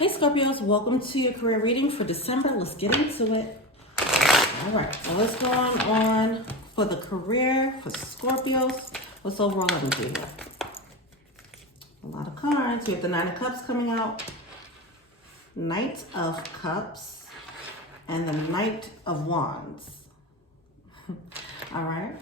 Hey Scorpios, welcome to your career reading for December. Let's get into it. All right, so what's going on for the career for Scorpios? What's overall energy here? A lot of cards. We have the Nine of Cups coming out, Knight of Cups, and the Knight of Wands. All right.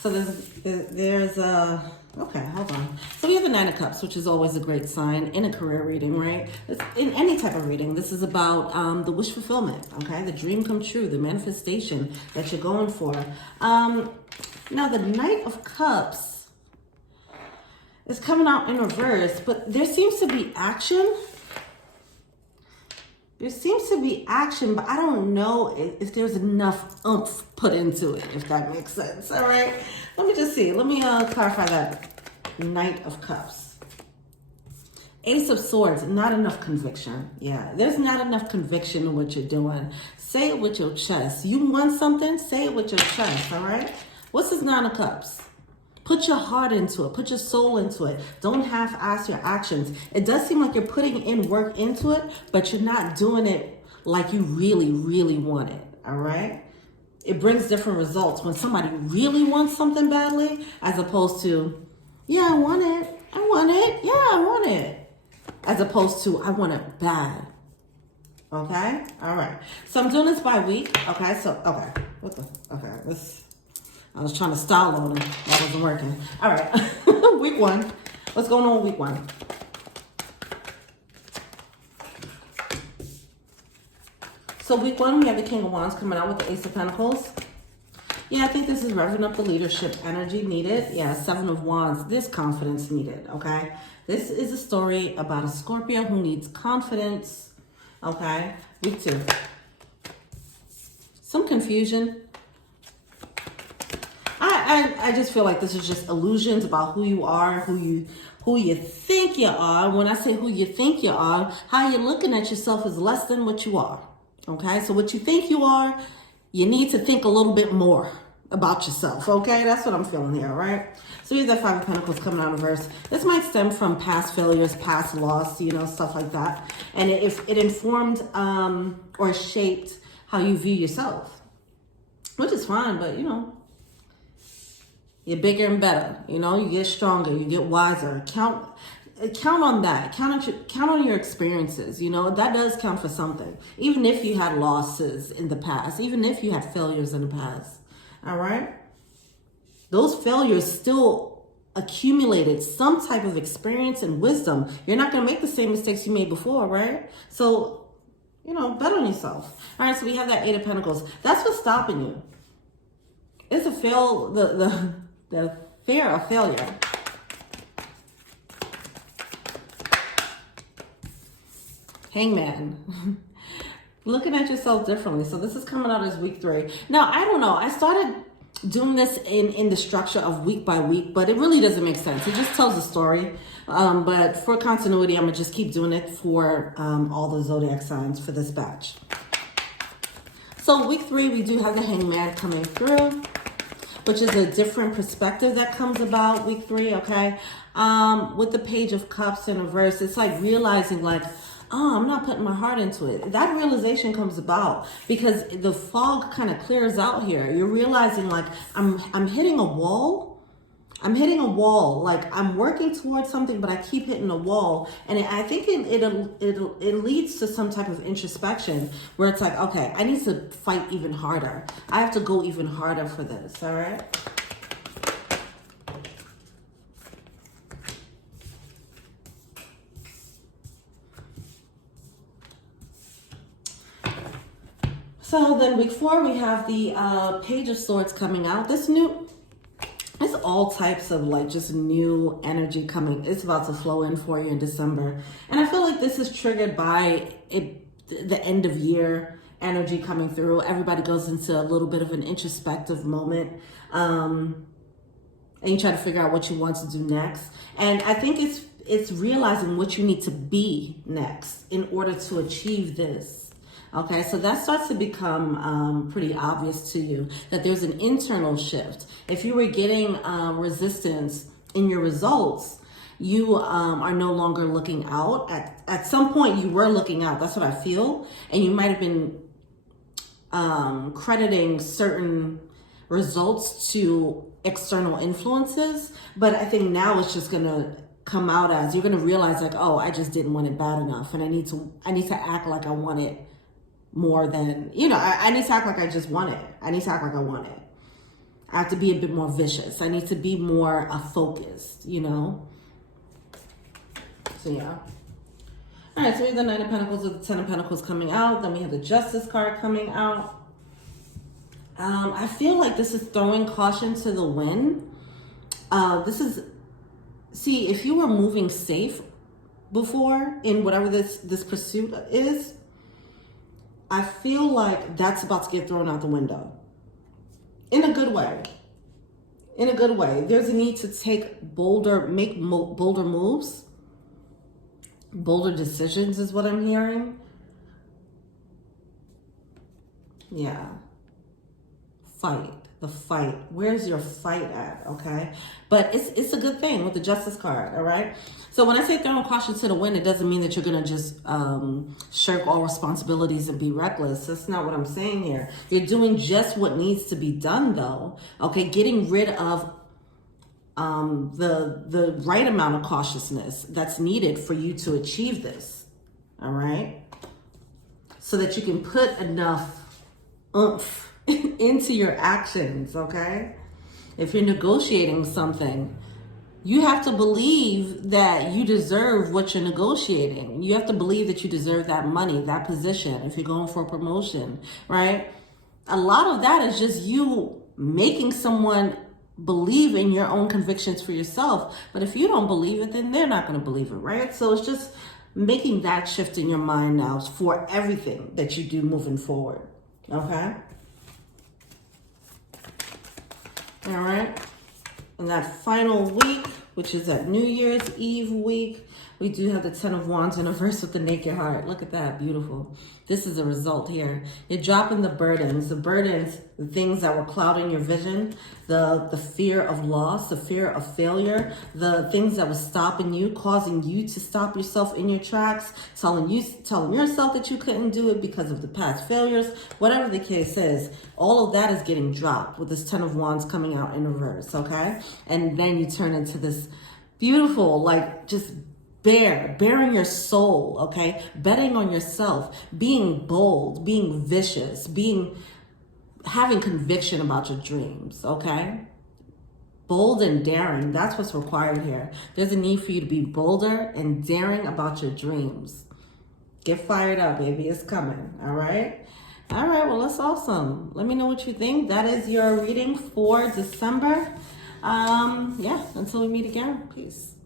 So there's a, okay, hold on. So we have the Nine of Cups, which is always a great sign in a career reading, right? In any type of reading, this is about the wish fulfillment, okay? The dream come true, the manifestation that you're going for. Now the Knight of Cups is coming out in reverse, but there seems to be action. There seems to be action, but I don't know if there's enough oomph put into it, if that makes sense. All right, let me just see. Let me clarify that. Knight of Cups. Ace of Swords, not enough conviction. Yeah, there's not enough conviction in what you're doing. Say it with your chest. You want something, say it with your chest, all right? What's this Nine of Cups? Put your heart into it. Put your soul into it. Don't half-ass your actions. It does seem like you're putting in work into it, but you're not doing it like you really, really want it, all right? It brings different results when somebody really wants something badly as opposed to, yeah, I want it. I want it. Yeah, I want it. As opposed to, I want it bad. Okay? All right. So I'm doing this by week. Okay, so, okay. I was trying to style on them. That wasn't working. All right. Week one. What's going on week one? So week one, we have the King of Wands coming out with the Ace of Pentacles. Yeah, I think this is revving up the leadership energy needed. Yeah, Seven of Wands. This confidence needed, okay? This is a story about a Scorpio who needs confidence, okay? Week two. Some confusion. I just feel like this is just illusions about who you are, who you think you are. When I say who you think you are, how you're looking at yourself is less than what you are. Okay, so what you think you are, you need to think a little bit more about yourself. Okay, that's what I'm feeling here, right? So we have that Five of Pentacles coming out in reverse. This might stem from past failures, past loss, you know, stuff like that. And it informed or shaped how you view yourself, which is fine, but you know, you're bigger and better, you know, you get stronger, you get wiser. Count on that. Count on your experiences, you know, that does count for something. Even if you had losses in the past, even if you had failures in the past, all right? Those failures still accumulated some type of experience and wisdom. You're not going to make the same mistakes you made before, right? So, you know, bet on yourself. All right, so we have that Eight of Pentacles. That's what's stopping you. It's a the fear of failure. Hangman. Looking at yourself differently. So this is coming out as week three. Now, I don't know. I started doing this in the structure of week by week, but it really doesn't make sense. It just tells a story. But for continuity, I'm going to just keep doing it for all the zodiac signs for this batch. So week three, we do have the Hangman coming through, which is a different perspective that comes about week three, okay? With the Page of Cups in reverse, it's like realizing like, oh, I'm not putting my heart into it. That realization comes about because the fog kind of clears out here. You're realizing like, I'm hitting a wall. I'm hitting a wall. Like I'm working towards something, but I keep hitting a wall. And I think it leads to some type of introspection where it's like, okay, I need to fight even harder. I have to go even harder for this, all right? So then week four, we have the Page of Swords coming out. It's all types of like just new energy coming. It's about to flow in for you in December. And I feel like this is triggered by the end of year energy coming through. Everybody goes into a little bit of an introspective moment. And you try to figure out what you want to do next. And I think it's realizing what you need to be next in order to achieve this. Okay, so that starts to become pretty obvious to you that there's an internal shift. If you were getting resistance in your results, You are no longer looking out. At some point, you were looking out. That's what I feel. And you might have been crediting certain results to external influences. But I think now it's just going to come out as you're going to realize like, oh, I just didn't want it bad enough. And I need to act like I want it more than, you know, I need to act like I just want it. I need to act like I want it. I have to be a bit more vicious. I need to be more focused, you know? So, yeah. All right, so we have the Nine of Pentacles with the Ten of Pentacles coming out. Then we have the Justice card coming out. I feel like this is throwing caution to the wind. See, if you were moving safe before in whatever this pursuit is, I feel like that's about to get thrown out the window. In a good way. In a good way. There's a need to make bolder moves. Bolder decisions is what I'm hearing. Yeah. Fight. The fight. Where's your fight at? Okay. But it's a good thing with the Justice card. All right. So when I say throwing caution to the wind, it doesn't mean that you're going to just shirk all responsibilities and be reckless. That's not what I'm saying here. You're doing just what needs to be done though. Okay. Getting rid of the right amount of cautiousness that's needed for you to achieve this. All right. So that you can put enough oomph into your actions, okay? If you're negotiating something, you have to believe that you deserve what you're negotiating. You have to believe that you deserve that money, that position, if you're going for a promotion, right? A lot of that is just you making someone believe in your own convictions for yourself. But if you don't believe it, then they're not going to believe it, right? So it's just making that shift in your mind now for everything that you do moving forward, okay? All right. And that final week, which is that New Year's Eve week, we do have the Ten of Wands in reverse with the Naked Heart. Look at that. Beautiful. This is the result here. You're dropping the burdens, the things that were clouding your vision, the fear of loss, the fear of failure, the things that were stopping you, causing you to stop yourself in your tracks, telling yourself that you couldn't do it because of the past failures, whatever the case is. All of that is getting dropped with this Ten of Wands coming out in reverse, okay? And then you turn into this beautiful, like, just bearing your soul, okay? Betting on yourself, being bold, being vicious, having conviction about your dreams, okay? Bold and daring, that's what's required here. There's a need for you to be bolder and daring about your dreams. Get fired up, baby, it's coming, all right? All right, well, that's awesome. Let me know what you think. That is your reading for December. Yeah, until we meet again, peace.